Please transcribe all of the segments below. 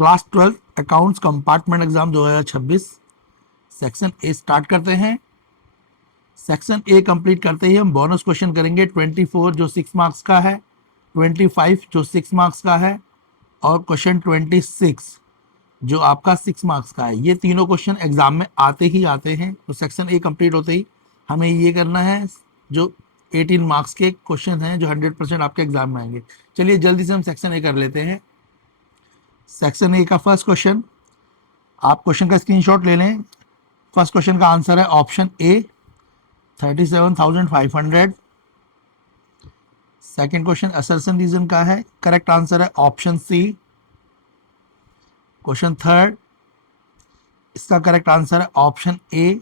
Class 12 accounts compartment exam 2026 section A start करते हैं। Section ए complete करते ही हम बोनस क्वेश्चन करेंगे 24 जो 6 मार्क्स का है, 25 जो 6 मार्क्स का है और क्वेश्चन 26 जो आपका 6 मार्क्स का है। ये तीनों क्वेश्चन एग्जाम में आते ही आते हैं। तो सेक्शन ए कंप्लीट होते ही हमें ये करना है जो 18 मार्क्स के क्वेश्चन हैं जो 100% आपके एग्जाम में आएंगे। चलिए जल्दी से हम सेक्शन ए कर लेते हैं। सेक्शन ए का फर्स्ट क्वेश्चन, आप क्वेश्चन का स्क्रीनशॉट ले लें। फर्स्ट क्वेश्चन का आंसर है option A 37,500। Second question assertion reason का है, करेक्ट आंसर है ऑप्शन सी। क्वेश्चन थर्ड, इसका करेक्ट आंसर है option A.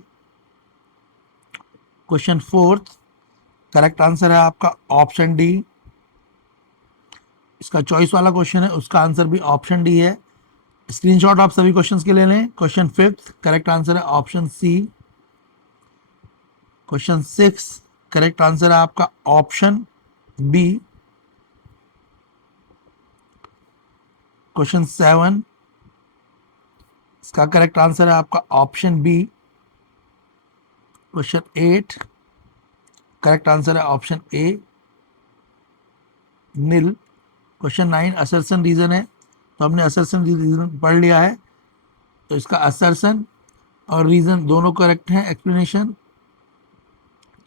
Question fourth, correct answer है आपका ऑप्शन डी। इसका चॉइस वाला क्वेश्चन है, उसका आंसर भी ऑप्शन डी है। स्क्रीनशॉट आप सभी क्वेश्चंस के ले लें। क्वेश्चन फिफ्थ, करेक्ट आंसर है option C. Question six, correct answer है आपका ऑप्शन बी। क्वेश्चन सेवन, इसका करेक्ट आंसर है आपका option B. Question eight, correct answer है ऑप्शन ए नील। क्वेश्चन नाइन असर्शन रीजन है, तो हमने असर्शन रीजन पढ़ लिया है, तो इसका असर्शन और रीजन दोनों करेक्ट हैं एक्सप्लेनेशन,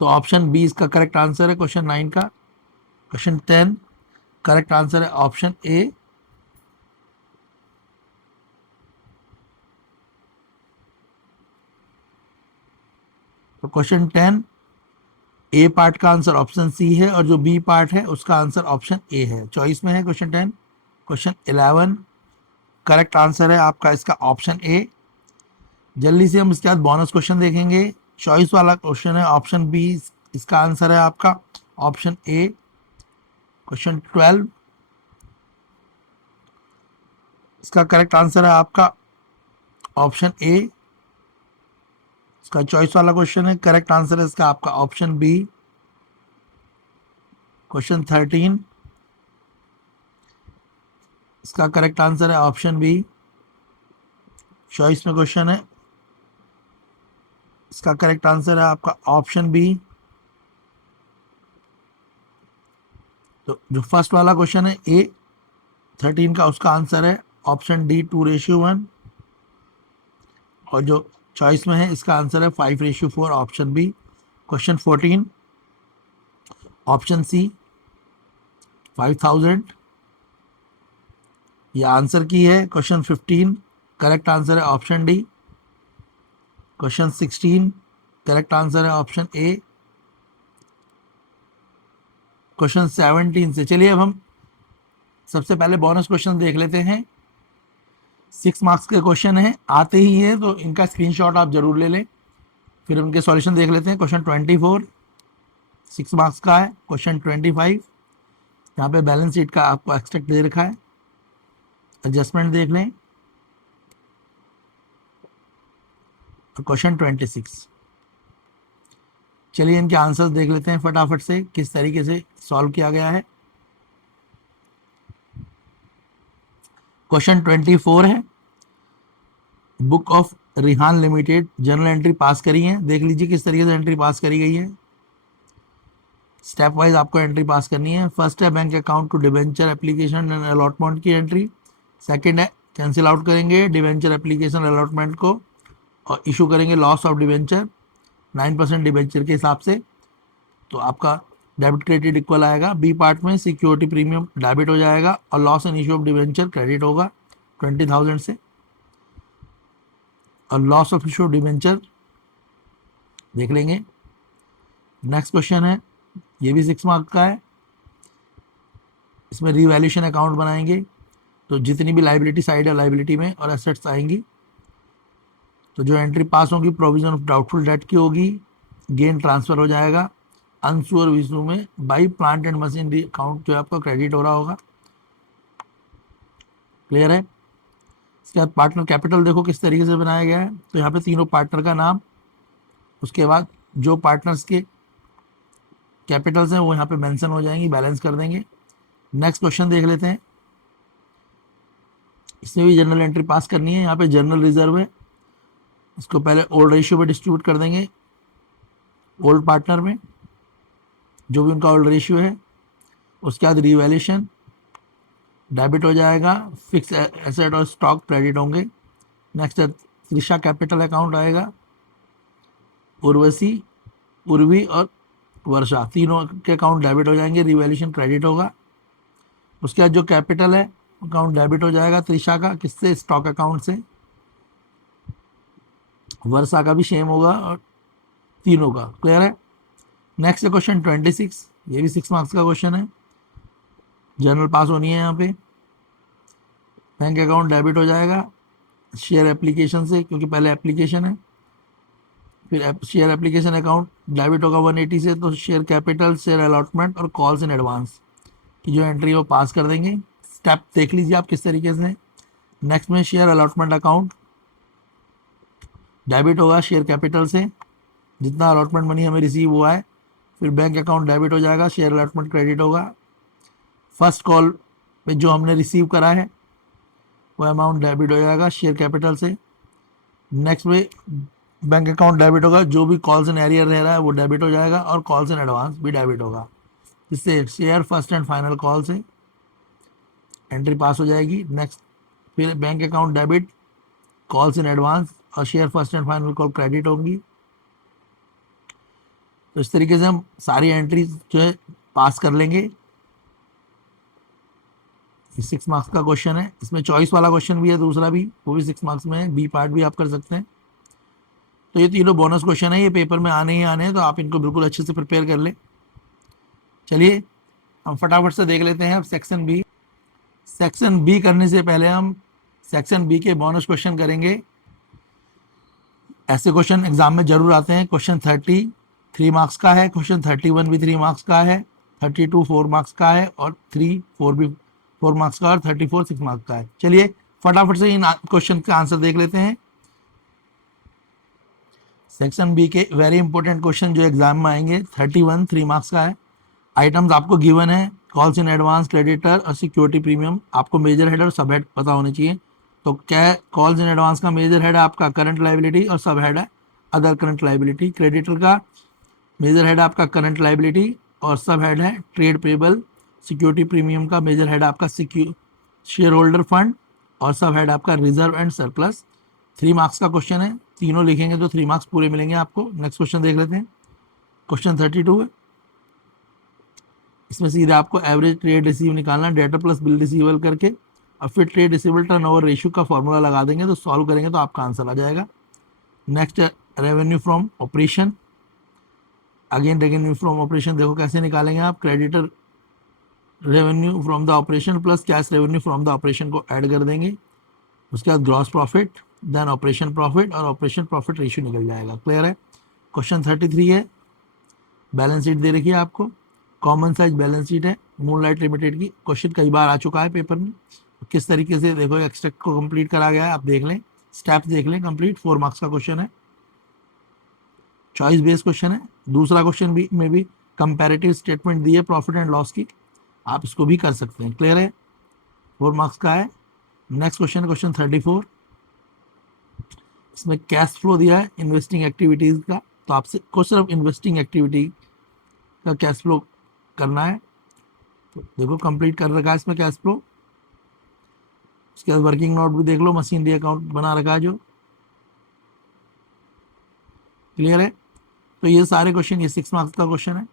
तो ऑप्शन बी इसका करेक्ट आंसर है क्वेश्चन नाइन का। क्वेश्चन 10, करेक्ट आंसर है ऑप्शन ए। तो क्वेश्चन 10 ए पार्ट का आंसर ऑप्शन सी है और जो बी पार्ट है उसका आंसर ऑप्शन ए है, चॉइस में है क्वेश्चन 10। क्वेश्चन 11, करेक्ट आंसर है आपका इसका ऑप्शन ए। जल्दी से हम इसके बाद बोनस क्वेश्चन देखेंगे। चॉइस वाला क्वेश्चन है ऑप्शन बी, इसका आंसर है आपका ऑप्शन ए। क्वेश्चन 12, इसका करेक्ट आंसर है आपका ऑप्शन ए। इसका चॉइस वाला क्वेश्चन है, करेक्ट आंसर है इसका आपका ऑप्शन बी। क्वेश्चन 13, इसका करेक्ट आंसर है ऑप्शन बी, चॉइस में क्वेश्चन है, इसका करेक्ट आंसर है आपका ऑप्शन बी। तो जो फर्स्ट वाला क्वेश्चन है ए 13 का, उसका आंसर है ऑप्शन डी 2:1, और जो चॉइस में है इसका आंसर है 5:4 option B. Question 14, option C 5,000 ये आंसर की है। क्वेश्चन 15, करेक्ट आंसर है option D. Question 16, correct answer है ऑप्शन ए। क्वेश्चन 17 से चलिए अब हम सबसे पहले बोनस क्वेश्चन देख लेते हैं। 6 मार्क्स के क्वेश्चन है, आते ही है, तो इनका स्क्रीनशॉट आप जरूर ले लें, फिर उनके सॉल्यूशन देख लेते हैं। क्वेश्चन 24 6 मार्क्स का है। क्वेश्चन 25, यहाँ पे बैलेंस शीट का आपको एक्सट्रैक्ट दे रखा है, एडजस्टमेंट देख लें। क्वेश्चन 26, चलिए इनके आंसर्स देख लेते हैं फटाफट से किस तरीके से सॉल्व किया गया है। क्वेश्चन 24 है, book of Rihan limited general entry पास करी है, देख लीजिए किस तरीके से एंट्री पास करी गई है। स्टेप वाइज आपको एंट्री पास करनी है। फर्स्ट है bank account to debenture application and allotment की एंट्री। सेकंड है कैंसिल आउट करेंगे डिवेंचर एप्लीकेशन अलॉटमेंट को और इशू करेंगे लॉस ऑफ डिवेंचर 9% डिवेंचर के हिसाब से, तो आपका डेबिट क्रेडिट इक्वल आएगा। बी पार्ट में सिक्योरिटी प्रीमियम डेबिट हो जाएगा और loss and issue of debenture credit होगा 20,000 से, और loss of issue of debenture देख लेंगे। नेक्स्ट क्वेश्चन है, ये भी 6 मार्क का है, इसमें रीवैल्यूएशन अकाउंट बनाएंगे, तो जितनी भी लाइबिलिटी साइड है लाइबिलिटी में और एसेट्स आएंगी, तो जो एंट्री पास होगी प्रोविजन ऑफ डाउटफुल डेट की होगी, गेन ट्रांसफर हो जाएगा अंशु और विष्णु में, by plant and machinery account जो है आपका क्रेडिट हो रहा होगा। क्लियर है। इसके बाद पार्टनर कैपिटल देखो किस तरीके से बनाया गया है, तो यहाँ पे तीनों पार्टनर का नाम, उसके बाद जो पार्टनर्स के कैपिटल्स हैं वो यहाँ पे मेंशन हो जाएंगी, बैलेंस कर देंगे। नेक्स्ट क्वेश्चन देख लेते हैं। इसमें भी जनरल एंट्री पास करनी है। यहाँ पे जनरल रिजर्व है, इसको पहले ओल्ड रेशियो में डिस्ट्रीब्यूट कर देंगे, ओल्ड पार्टनर में जो भी उनका ओल्ड रेशियो है। उसके बाद रिवैल्यूएशन डेबिट हो जाएगा, फिक्स एसेट और स्टॉक क्रेडिट होंगे। नेक्स्ट त्रिशा कैपिटल अकाउंट आएगा, उर्वशी, उर्वी और वर्षा तीनों के अकाउंट डेबिट हो जाएंगे, रिवैल्यूएशन क्रेडिट होगा। उसके बाद जो कैपिटल है अकाउंट डेबिट हो जाएगा त्रिशा का, किससे, स्टॉक अकाउंट से। वर्षा का भी सेम होगा और तीनों का। क्लियर है। नेक्स्ट क्वेश्चन 26, ये भी 6 मार्क्स का क्वेश्चन है, जनरल पास होनी है। यहाँ पे बैंक अकाउंट डेबिट हो जाएगा शेयर एप्लीकेशन से, क्योंकि पहले एप्लीकेशन है। फिर शेयर एप्लीकेशन अकाउंट डेबिट होगा 180 से, तो शेयर कैपिटल, शेयर अलॉटमेंट और कॉल्स इन एडवांस की जो एंट्री वो पास कर देंगे। स्टेप देख लीजिए आप किस तरीके से। नेक्स्ट में शेयर अलॉटमेंट अकाउंट डेबिट होगा शेयर कैपिटल से, जितना अलॉटमेंट मनी हमें रिसीव हुआ है। फिर बैंक अकाउंट डेबिट हो जाएगा, शेयर अलॉटमेंट क्रेडिट होगा। फर्स्ट कॉल पे जो हमने रिसीव करा है वो अमाउंट डेबिट हो जाएगा शेयर कैपिटल से। नेक्स्ट में बैंक अकाउंट डेबिट होगा, जो भी कॉल्स इन एरियर रह रहा है वो डेबिट हो जाएगा, और कॉल्स इन एडवांस भी डेबिट होगा। इससे share first and final call से एंट्री पास हो जाएगी। नेक्स्ट फिर bank account debit, calls in advance और share first and final call credit होंगी। तो इस तरीके से हम सारी एंट्री जो है पास कर लेंगे। 6 मार्क्स का क्वेश्चन है, इसमें चॉइस वाला क्वेश्चन भी है दूसरा भी, वो भी 6 मार्क्स में है, बी पार्ट भी आप कर सकते हैं। तो ये तीनों बोनस क्वेश्चन है, ये पेपर में आने ही आने हैं, तो आप इनको बिल्कुल अच्छे से प्रिपेयर कर लें। चलिए हम फटाफट से देख लेते हैं अब सेक्शन बी। सेक्शन बी करने से पहले हम सेक्शन बी के बोनस क्वेश्चन करेंगे। ऐसे क्वेश्चन एग्जाम में जरूर आते हैं। क्वेश्चन 30 3 मार्क्स का है, क्वेश्चन 31 भी 3 मार्क्स का है, 32 4 मार्क्स का है, और 3 4 भी 4 मार्क्स का, और 34 6 मार्क्स का है। चलिए फटाफट से इन क्वेश्चन का आंसर देख लेते हैं। सेक्शन बी के वेरी इंपॉर्टेंट क्वेश्चन जो एग्जाम में आएंगे, 31 3 मार्क्स का है। आइटम्स आपको गिवन है, कॉल्स इन एडवांस, क्रेडिटर और सिक्योरिटी प्रीमियम। आपको मेजर हेड और सब हेड पता होने चाहिए। तो क्या है, कॉल्स इन एडवांस का मेजर हेड है आपका करंट लाइबिलिटी, और सब हेड है अदर करंट लाइबिलिटी। क्रेडिटर का मेजर हेड आपका करंट लाइबिलिटी और सब हेड है ट्रेड पेबल। सिक्योरिटी प्रीमियम का मेजर हेड आपका शेयर होल्डर फंड, और सब हेड आपका रिजर्व एंड सरप्लस। 3 मार्क्स का क्वेश्चन है, तीनों लिखेंगे तो 3 मार्क्स पूरे मिलेंगे आपको। नेक्स्ट क्वेश्चन देख लेते हैं। क्वेश्चन 32 है, इसमें सीधे आपको एवरेज ट्रेड रिसीव निकालना है, डेटर प्लस बिल रिसीवल करके, और फिर ट्रेड रिसीवल टर्नओवर रेशियो का फॉर्मूला लगा देंगे, तो सॉल्व करेंगे तो आपका आंसर आ जाएगा। Next revenue from operation, again revenue from operation देखो कैसे निकालेंगे आप। Creditor revenue from the operation plus cash revenue from the operation को ऐड कर देंगे। उसके बाद gross profit, then operation profit, और ऑपरेशन प्रॉफिट रेशियो निकल जाएगा। क्लियर है। क्वेश्चन 33 है, बैलेंस शीट दे रखी है आपको, कॉमन साइज बैलेंस शीट है मूनलाइट लिमिटेड की। क्वेश्चन कई बार आ चुका है पेपर में। किस तरीके से देखो एक्सट्रैक्ट को कंप्लीट करा गया है, आप देख लें, स्टेप्स देख लें कंप्लीट। 4 मार्क्स का क्वेश्चन है, चॉइस बेस्ड क्वेश्चन है। दूसरा क्वेश्चन भी में भी कंपैरेटिव स्टेटमेंट दी है प्रॉफिट एंड लॉस की, आप इसको भी कर सकते हैं। क्लियर है, 4 मार्क्स का है। नेक्स्ट क्वेश्चन, क्वेश्चन 34, इसमें कैश फ्लो दिया है इन्वेस्टिंग एक्टिविटीज का, तो आपसे को सिर्फ इन्वेस्टिंग एक्टिविटी का कैश फ्लो करना है। तो देखो कंप्लीट कर रखा है इसमें कैश फ्लो। उसके बाद वर्किंग नोट भी देख लो, मशीनरी अकाउंट बना रखा है जो। क्लियर है। तो ये सारे क्वेश्चन, ये 6 मार्क्स का क्वेश्चन है,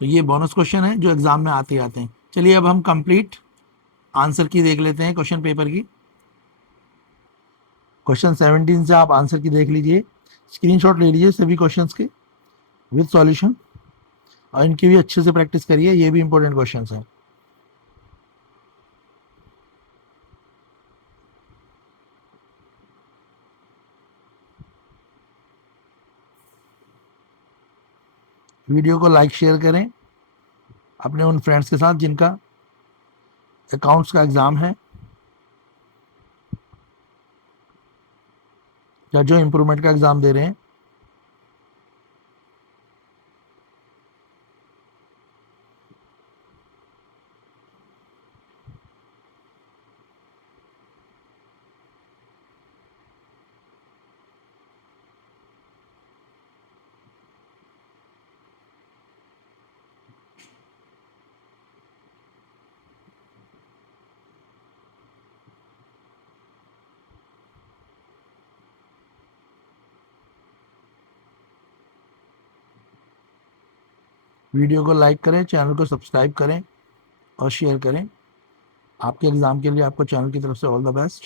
तो ये बोनस क्वेश्चन है जो एग्जाम में आते ही आते हैं। चलिए अब हम कंप्लीट आंसर की देख लेते हैं क्वेश्चन पेपर की। क्वेश्चन 17 से आप आंसर की देख लीजिए, स्क्रीनशॉट ले लीजिए सभी क्वेश्चंस के विद सॉल्यूशन, और इनकी भी अच्छे से प्रैक्टिस करिए, ये भी इंपॉर्टेंट क्वेश्चंस हैं। वीडियो को लाइक शेयर करें अपने उन फ्रेंड्स के साथ जिनका अकाउंट्स का एग्ज़ाम है या जो इम्प्रूवमेंट का एग्ज़ाम दे रहे हैं। वीडियो को लाइक करें, चैनल को सब्सक्राइब करें और शेयर करें। आपके एग्ज़ाम के लिए आपको चैनल की तरफ से ऑल द बेस्ट।